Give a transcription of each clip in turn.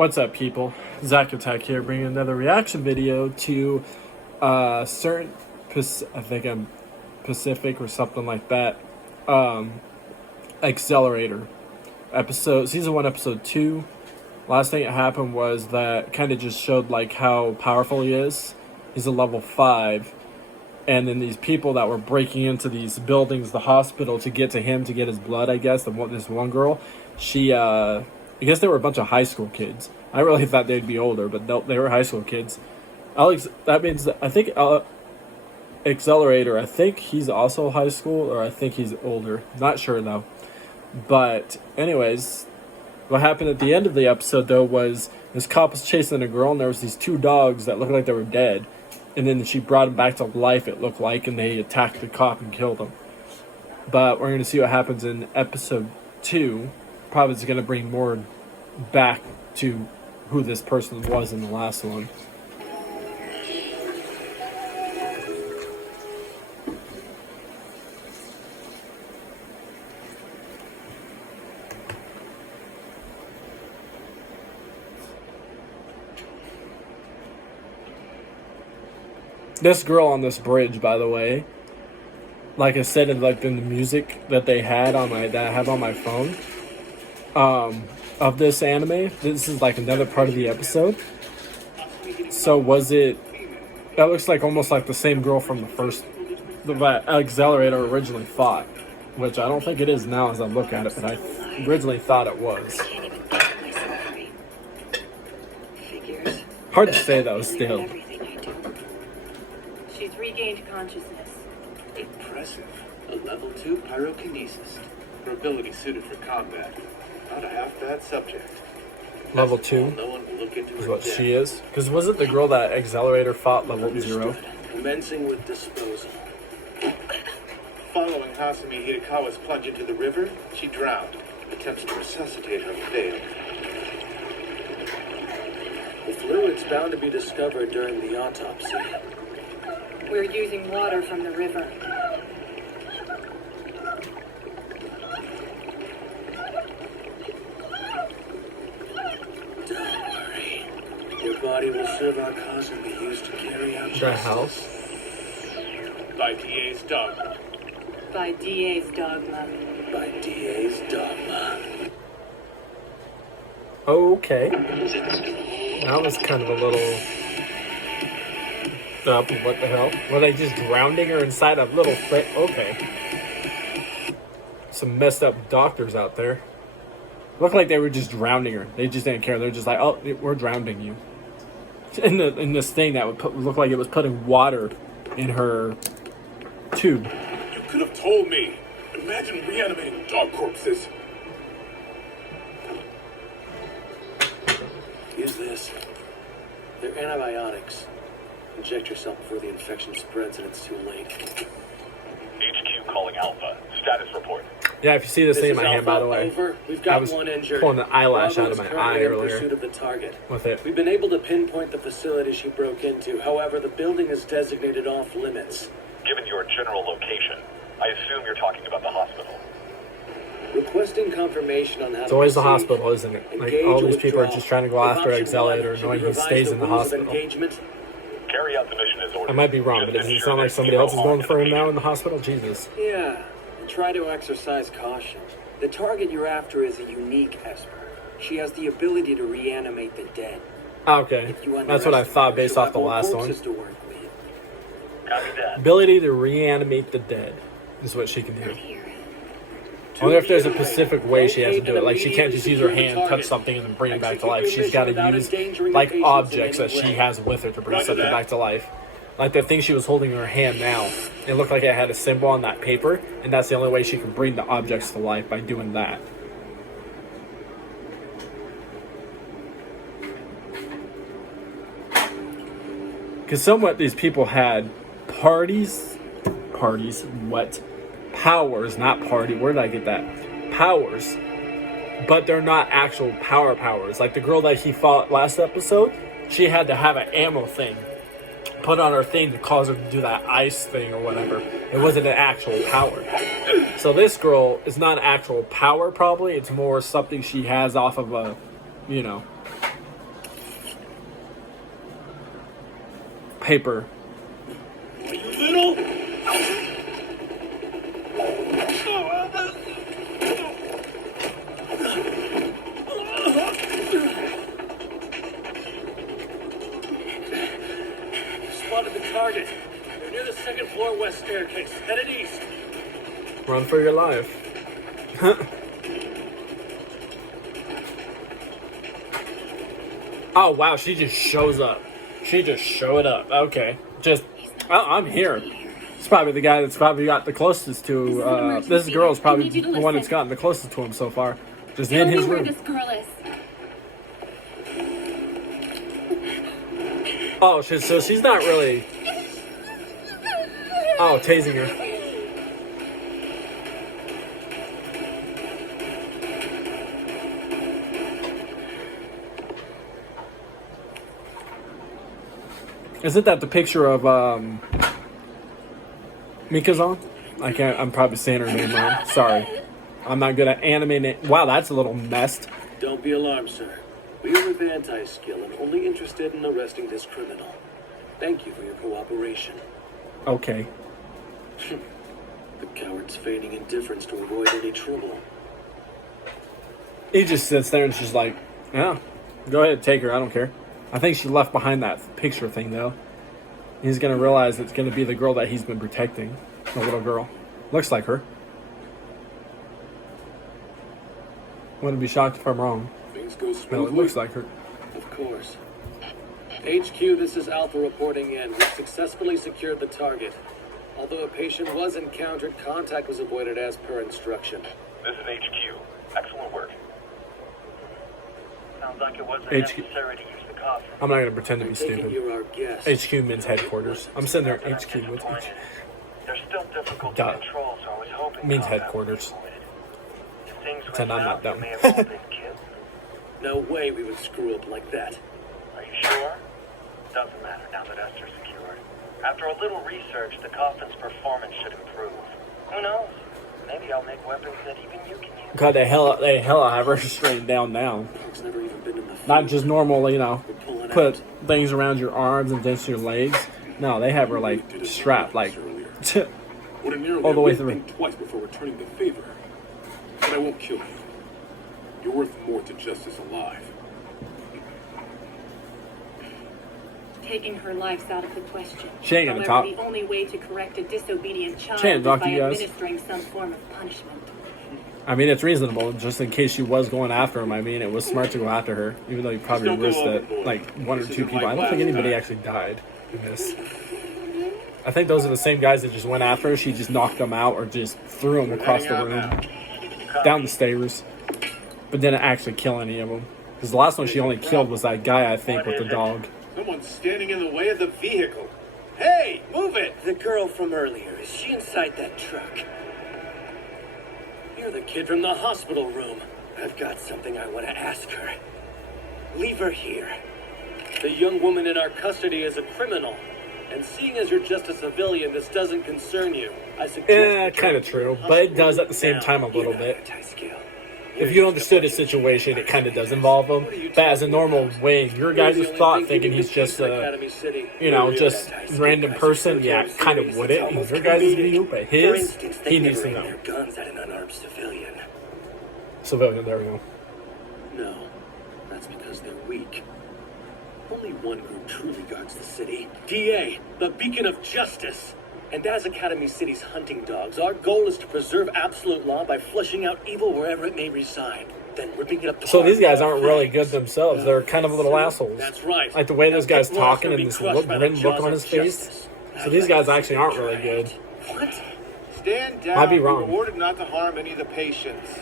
What's up, people? Zach Attack here, bringing another reaction video to certain, I think I'm Pacific or something like that. Accelerator season 1, episode 2. Last thing that happened was that kind of just showed like how powerful he is. He's a level 5, and then these people that were breaking into these buildings, the hospital, to get to him to get his blood. I guess this one girl, she I guess they were a bunch of high school kids. I really thought they'd be older, but no, they were high school kids. That means that I think Accelerator, I think he's also high school, or I think he's older. Not sure though. But anyways, what happened at the end of the episode though was this cop was chasing a girl, and there was these 2 dogs that looked like they were dead. And then she brought them back to life, it looked like, and they attacked the cop and killed him. But we're going to see what happens in episode 2. Probably is going to bring more back to who this person was in the last one. This girl on this bridge, by the way, like I said, in the music that they had on that I have on my phone, of this anime, this is like another part of the episode. So was it? That looks like almost like the same girl from the Accelerator originally fought, which I don't think it is now as I look at it, but I originally thought it was. Hard to say though, still. She's regained consciousness. Impressive. A level 2 pyrokinesis. Her ability suited for combat. Not a half-bad subject. Level 2 no one will look into is what she is. Because wasn't the girl that Accelerator fought level 0? Commencing with disposal. Following Hasumi Hidekawa's plunge into the river, she drowned. Attempts to resuscitate her failed. The fluid's bound to be discovered during the autopsy. We're using water from the river. Don't worry. Your body will serve our cause and be used to carry out justice. The house. By DA's dogma. By DA's dogma. By DA's dogma. Okay. That was kind of a little... what the hell? Were they just drowning her inside a little thing? Okay. Some messed up doctors out there. Looked like they were just drowning her. They just didn't care. They're just like, oh, we're drowning you. In this thing that would look like it was putting water in her tube. You could have told me. Imagine reanimating dog corpses. Use this. They're antibiotics. Inject yourself before the infection spreads and it's too late. HQ calling Alpha. Status report. Yeah, if you see this thing in my hand, by the way, We've got I was one injured. pulling the eyelash Bravo out of my is eye currently in earlier pursuit of the target. with it. We've been able to pinpoint the facility she broke into. However, the building is designated off limits. Given your general location, I assume you're talking about the hospital. Requesting confirmation on how It's always the proceed. hospital, isn't it? Like, Engage all or these people are withdraw. just trying to go If after option Accelerator, one, should knowing we he revise stays in the rules of hospital. engagement? Carry out the mission as ordered. I might be wrong, but Just does it ensure sound like there's somebody zero else is harm going to for the him now patient. in the hospital? Jesus. Yeah. Try to exercise caution. The target you're after is a unique Esper. She has the ability to reanimate the dead. Okay, If you that's what I thought based she'll off the have more last one. corpses to work with. Copy that. Ability to reanimate the dead is what she can do. I wonder if there's a specific way she has to do it. Like, she can't just use her hand, touch something, and then bring it back to life. She's got to use, like, objects that she has with her to bring something back to life. Like the thing she was holding in her hand now. It looked like it had a symbol on that paper, and that's the only way she can bring the objects to life, by doing that. Because somewhat these people had powers, not party, where did I get that? Powers, but they're not actual powers. Like the girl that he fought last episode, she had to have an ammo thing put on her thing to cause her to do that ice thing or whatever. It wasn't an actual power. So this girl is not an actual power, probably. It's more something she has off of a, you know, paper. You little... Spotted the target. They're near the second floor west staircase. Headed east. Run for your life. Oh, wow, she just shows up. She just showed up. Okay. Just, I'm here. It's probably the guy that's probably got the closest to, this girl is probably the one that's gotten the closest to him so far. Just in his room. This girl is. Oh, so she's not really... Oh, tasing her. Isn't that the picture of Mika's on? I'm probably saying her name wrong. Sorry. I'm not good at animating. Wow, that's a little messed. Don't be alarmed, sir. We are with anti-skill and only interested in arresting this criminal. Thank you for your cooperation. Okay. The coward's feigning indifference to avoid any trouble. He just sits there and she's like, yeah, go ahead, take her. I don't care. I think she left behind that picture thing, though. He's going to realize it's going to be the girl that he's been protecting. The little girl. Looks like her. Wouldn't be shocked if I'm wrong. Things go smoothly. No, it looks like her. Of course. HQ, this is Alpha reporting in. We've successfully secured the target. Although a patient was encountered, contact was avoided as per instruction. This is HQ. Excellent work. Sounds like it wasn't HQ. necessary to use the coffin. I'm not going to pretend to be Taking stupid. you're our guest. HQ means headquarters. I'm sitting there at HQ with Disappointed. HQ. They're still difficult Duh. to control, so I was hoping Means contact headquarters. was avoided. If things Pretend went I'm not south, you dumb. may have all been killed. No way we would screw up like that. Are you sure? Doesn't matter now that Esther's secured. After a little research, the coffin's performance should improve. Who knows? Maybe I'll make weapons that even you can use. God, they hella have her straightened down now. Dog's never even been in the Not field. just normal, you know, We're pulling put out. things around your arms and against your legs. No, they have her, like, strapped, like, all the way through. Twice before returning the favor. But I won't kill you. You're worth more to justice alive. Taking her life's out of the question. She ain't gonna However, talk. the only way to correct a disobedient child She ain't is talk by to you guys. administering some form of punishment. I mean, it's reasonable, just in case she was going after him. I mean, it was smart to go after her, even though you probably Don't go risked that, overboard. like, one or This two isn't people. like I don't think last anybody time. actually died in this. I think those are the same guys that just went after her. She just knocked them out or just threw them across the Heading out room, now. down the stairs, but didn't actually kill any of them. Because the last one she only killed was that guy, I think, with the dog. Someone's standing in the way of the vehicle. Hey, move it! The girl from earlier, is she inside that truck? You're the kid from the hospital room. I've got something I want to ask her. Leave her here. The young woman in our custody is a criminal. And seeing as you're just a civilian, this doesn't concern you. I suggest... Kind of true, but it does at the same time a little bit. If you understood his situation, it kind of does involve him. But as a normal way, your guys' thought thinking he's just a, you know, just random person, yeah, kind of wouldn't. He's your guys' view, but his, he needs to know. Guns at an unarmed civilian. Civilian, there we go. No, that's because they're weak. Only one group truly guards the city. DA, the beacon of justice. And as Academy City's hunting dogs, our goal is to preserve absolute law by flushing out evil wherever it may reside. Then ripping it apart. So these guys aren't really good themselves. They're kind of little assholes. That's right. Like the way this guy's Now, Pit Rock's talking gonna and be this crushed by the grim look jaws on of his face. justice. So these guys actually aren't really good. What? Stand down. Might be We wrong. were ordered not to harm any of the patients.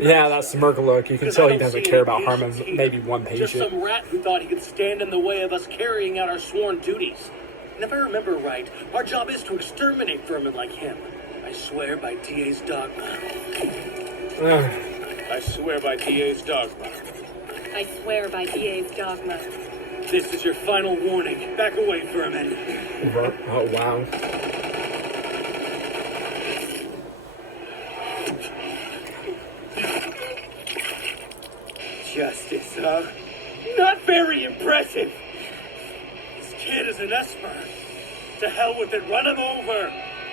Yeah, that smirk look. You can Because tell I he don't doesn't see care any about harming patients here. maybe one Just patient. some rat who thought he could stand in the way of us carrying out our sworn duties. And if I remember right, our job is to exterminate vermin like him. I swear by DA's dogma. I swear by DA's dogma. I swear by DA's dogma. This is your final warning. Back away, vermin. Oh, wow. Justice, huh? Not very impressive. This kid is an Esper. To hell with it, run him over.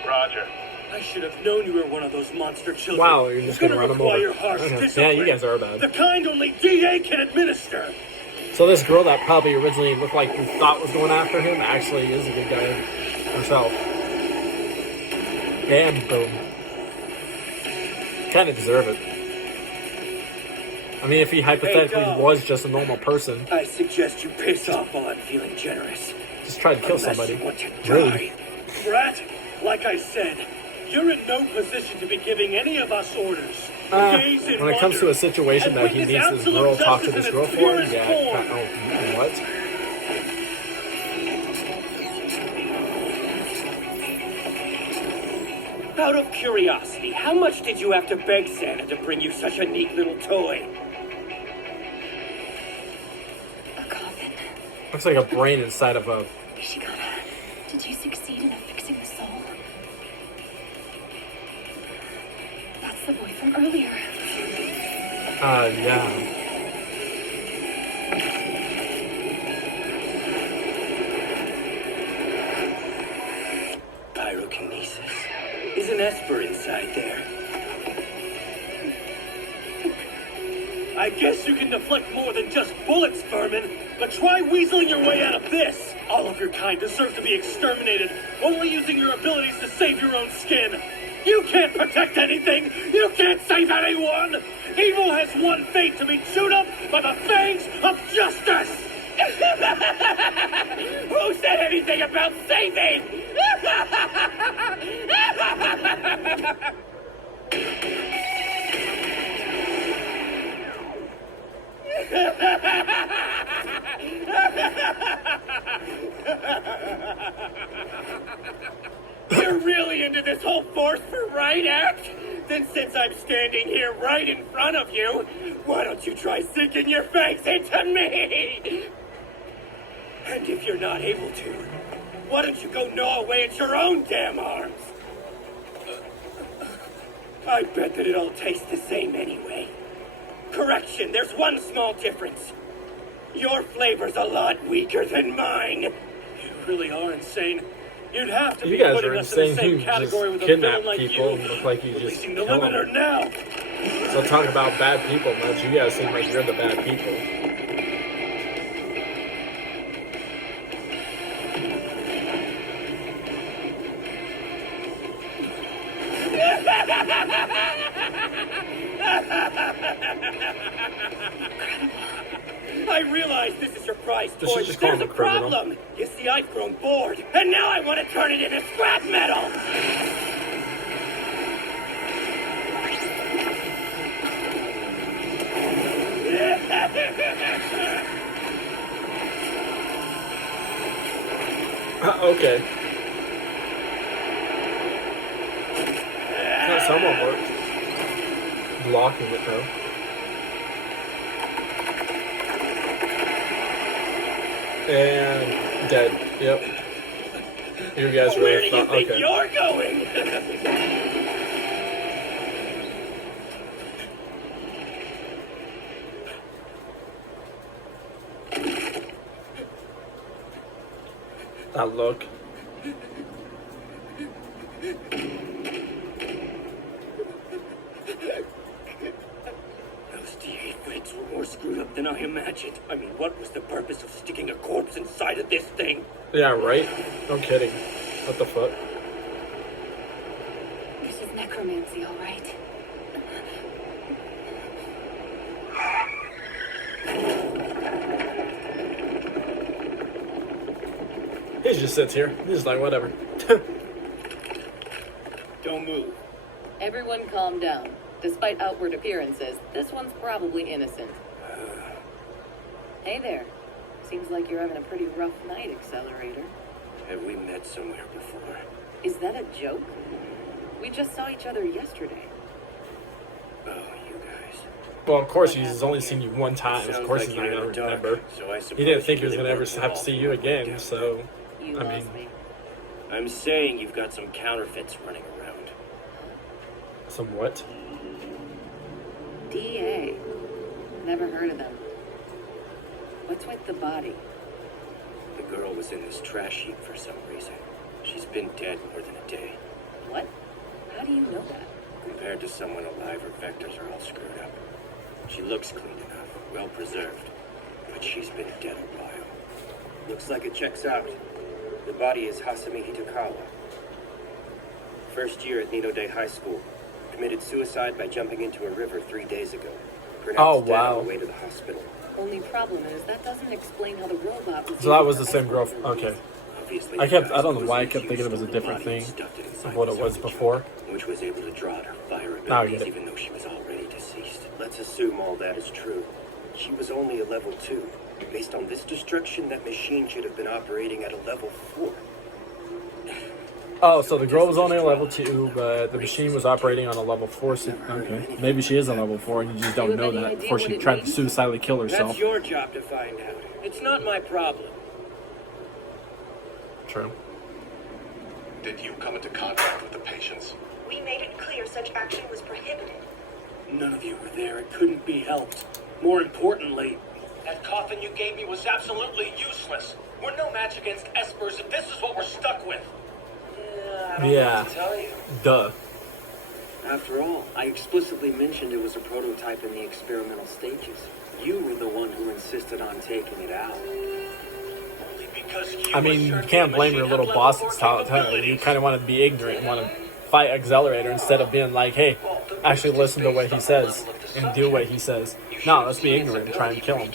Roger. I should have known you were one of those monster children. Wow, you're just gonna run him over. require harsh Okay. discipline. Yeah, you guys are bad. The kind only DA can administer. So this girl that probably originally looked like we thought was going after him actually is a good guy herself. And boom. Kind of deserve it. I mean, if he hypothetically Hey, dog. was just a normal person, I suggest you piss off while I'm feeling generous. just tried to kill Unless somebody. you want to Really? die. Rat, like I said, you're in no position to be giving any of us orders. Gaze in When it comes to wonder a situation and that he witness needs this girl absolute talk to justice this in girl its for, purest yeah, form. oh, what? Out of curiosity, how much did you have to beg Santa to bring you such a neat little toy? A coffin. Looks like a brain inside of a... Ishigata, did you succeed in affixing the soul? That's the boy from earlier. yeah. Pyrokinesis. Is an Esper inside there? I guess you can deflect more than just bullets, vermin, but try weaseling your way out of this. All of your kind deserve to be exterminated, only using your abilities to save your own skin. You can't protect anything! You can't save anyone! Evil has one fate, to be chewed up by the fangs of justice! Who said anything about saving? You're really into this whole force for right act? Then since I'm standing here right in front of you, why don't you try sinking your fangs into me? And if you're not able to, why don't you go gnaw away at your own damn arms? I bet that it all tastes the same anyway. Correction, there's one small difference. Your flavor's a lot weaker than mine. You really are insane. You'd have to You be guys putting are us in the insane. same You category just with a kidnap villain like people you. and look like you just Releasing the kill limiter them. now. So talk about bad people, but you guys seem like you're the bad people. I realize this is your prize They should toy, just but call there's him a a criminal. problem. You see, I've grown bored, and now I want to turn it into scrap metal. Okay. That somewhat worked. Blocking it though. And dead. Yep. You guys Where really do you thought. think Okay. you're going? That look. Those D8 fakes were more screwed up than I imagined. I mean, what was the purpose of sticking a corpse inside of this thing? Yeah, right? No kidding. What the fuck? This is necromancy, all right. He just sits here. He's like, whatever. Don't move. Everyone calm down. Despite outward appearances, this one's probably innocent. Hey there. Seems like you're having a pretty rough night, Accelerator. Have we met somewhere before? Is that a joke? We just saw each other yesterday. Oh, you guys. Well, of course, he's only seen you one time. Of Sounds course, like he's not you're in going the to dark, remember. so I suppose He didn't think he you was going really to ever weren't have to all see you again, down so... You I lost mean- me. I'm saying you've got some counterfeits running around. Some what? DA. Never heard of them. What's with the body? The girl was in this trash heap for some reason. She's been dead more than a day. What? How do you know that? Compared to someone alive, her vectors are all screwed up. She looks clean enough, well preserved, but she's been dead a while. Looks like it checks out. The body is Hasumi Hitakawa. First year at Nido Day High School. Committed suicide by jumping into a river 3 days ago. Pronounced dead on the way to the hospital. Only problem is that doesn't explain how the robot was. So that able was to the same girl. escort Okay. Obviously, I don't know why I kept thinking it was a different thing of what it was before. Which was able to draw out her fire Now I get abilities it. even though she was already deceased. Let's assume all that is true. She was only a level 2. Based on this destruction, that machine should have been operating at a level 4. Oh, so the girl was only a level 2, but the machine was operating on a level 4. So, okay. Maybe she is a level 4 and you just don't know that before she tried to suicidally kill herself. That's your job to find out. It's not my problem. True. Did you come into contact with the patients? We made it clear such action was prohibited. None of you were there. It couldn't be helped. More importantly, that coffin you gave me was absolutely useless. We're no match against Espers if this is what we're stuck with. I don't know Yeah. what to tell you. Duh. After all, I explicitly mentioned it was a prototype in the experimental stages. You were the one who insisted on taking it out. Only because you I mean, you can't blame your little boss that's telling you. You kind of want to be ignorant and want to fight Accelerator instead of being like, hey, actually listen to what he says and do what he says. No, let's be ignorant and try and kill him.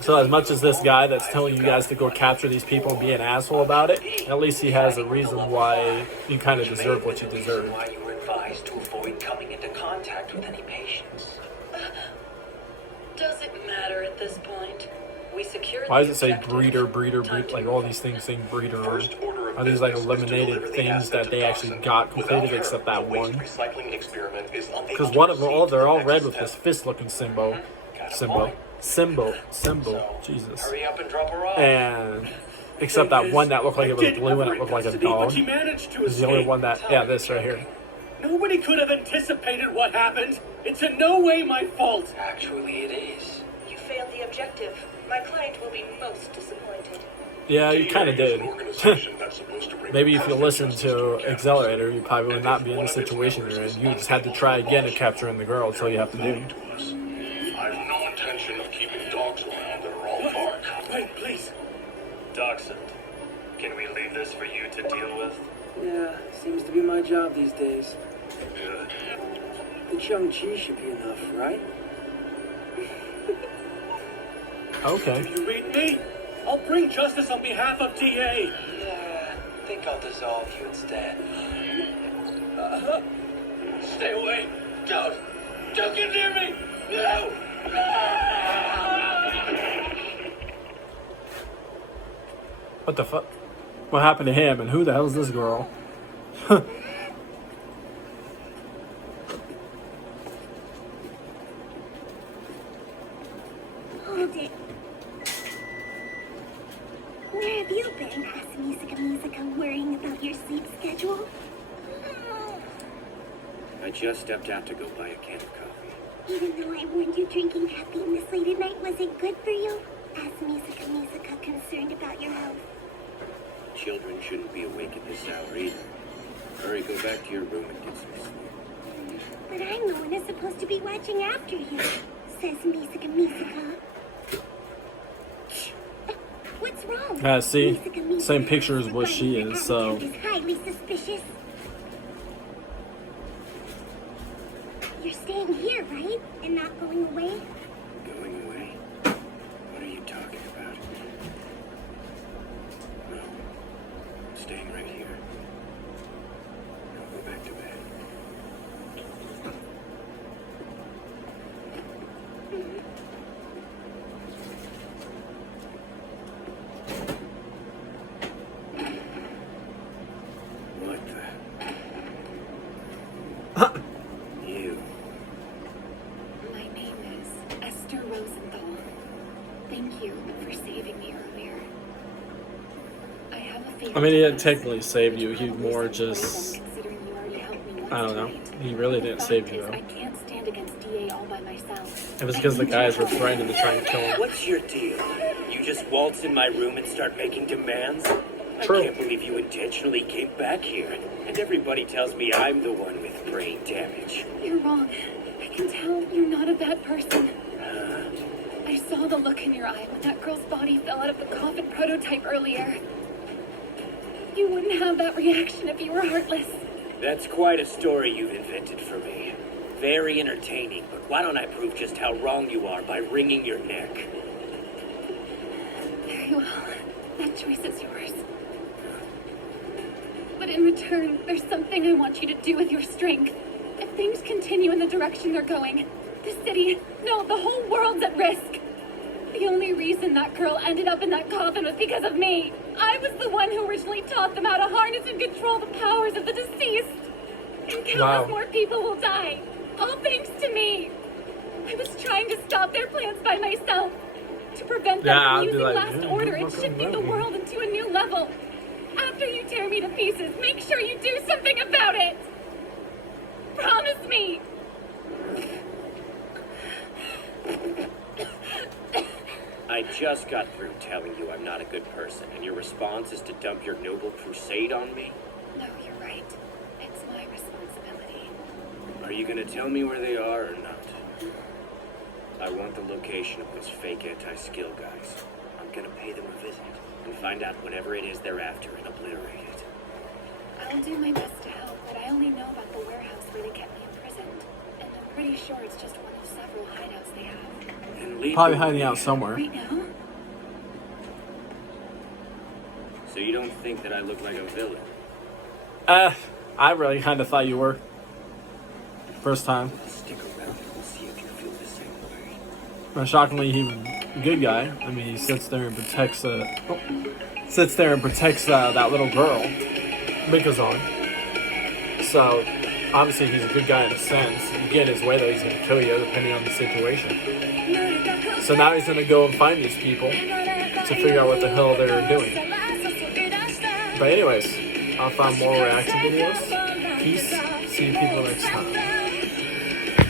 So as much as this guy that's telling you guys to go capture these people and be an asshole about it, at least he has a reason why you kind of deserve what you deserve. Why you were advised to avoid coming into contact with any patients. Does it matter at this point? We secured. Why does it say breeder, like all these things saying breeder on? Are these like eliminated things that they actually got completed except that one? Because one of them, they're all red with this fist-looking symbol. Jesus. Hurry up and drop her off. And except that one that looked like it was blue and it looked like a dog. She managed to Is the only escape. one that, yeah, this right here. Nobody could have anticipated what happened. It's in no way my fault. Actually, it is. You failed the objective. My client will be most disappointed. Yeah, you kind of did. Maybe if you listened to Accelerator, you probably would not be in the situation you're in. You just had to try again to capture in the girl. That's all you have to do. I have no intention of keeping dogs around that are all bark. Wait, please. Dachshund, can we leave this for you to deal with? Yeah, seems to be my job these days. Good. The Chung-Chi should be enough, right? Okay. You read me? I'll bring justice on behalf of DA. Yeah, I think I'll dissolve you instead. Stay away. Don't get near me. No. What the fuck? What happened to him? And who the hell is this girl? Hold it. Where have you been, Musica, worrying about your sleep schedule? I just stepped out to go buy a can of coffee. Even though I warned you drinking caffeine this late at night wasn't good for you, Musica, concerned about your health. Children shouldn't be awake at this hour either. Hurry, go back to your room and get some sleep. But I'm the one who's supposed to be watching after you, says Musica. What's wrong? See? Musica, Same picture as what she Your is, so... attitude is highly suspicious. You're staying here, right? And not going away? Going away? What are you talking about? No. I'm staying right here. I'll go back to bed. What the? You. My name is Esther Rosenthal. Thank you for saving me earlier. I have a favor. I mean, he didn't technically save you. He more just... Considering you already helped me once I don't know. tonight. He really didn't The save fact you, is, though. I can't stand against DA all by myself. It was because the guys were threatening to try and kill him. What's your deal? You just waltz in my room and start making demands? True. I can't believe you intentionally came back here. And everybody tells me I'm the one with brain damage. You're wrong. I can tell you're not a bad person. I saw the look in your eye when that girl's body fell out of the coffin prototype earlier. You wouldn't have that reaction if you were heartless. That's quite a story you've invented for me. Very entertaining, but why don't I prove just how wrong you are by wringing your neck? Very well. That choice is yours. But in return, there's something I want you to do with your strength. If things continue in the direction they're going, the city, no, the whole world's at risk. The only reason that girl ended up in that coffin was because of me. I was the one who originally taught them how to harness and control the powers of the deceased. And countless more people will die. All thanks to me. I was trying to stop their plans by myself. To prevent them from using Last Order and shifting the world into a new level. After you tear me to pieces, make sure you do something about it. Promise me. I just got through telling you I'm not a good person, and your response is to dump your noble crusade on me? No, you're right. It's my responsibility. Are you gonna tell me where they are or not? I want the location of those fake anti-skill guys. I'm gonna pay them a visit and find out whatever it is they're after and obliterate it. I'll do my best to help, but I only know about the warehouse where they kept me imprisoned. And I'm pretty sure it's just one of several hideouts they have. And lead Probably the hiding way. out somewhere. Right now? So you don't think that I look like a villain? I really kind of thought you were. First time. Stick around and we'll see if you feel the same way. But shockingly, he's a good guy. I mean, he sits there and protects that little girl, Mikazon. So obviously, he's a good guy in a sense. You get in his way, though, he's gonna kill you depending on the situation. So now he's gonna go and find these people to figure out what the hell they're doing. But anyways, I'll find more reaction videos. Peace. See you people next time.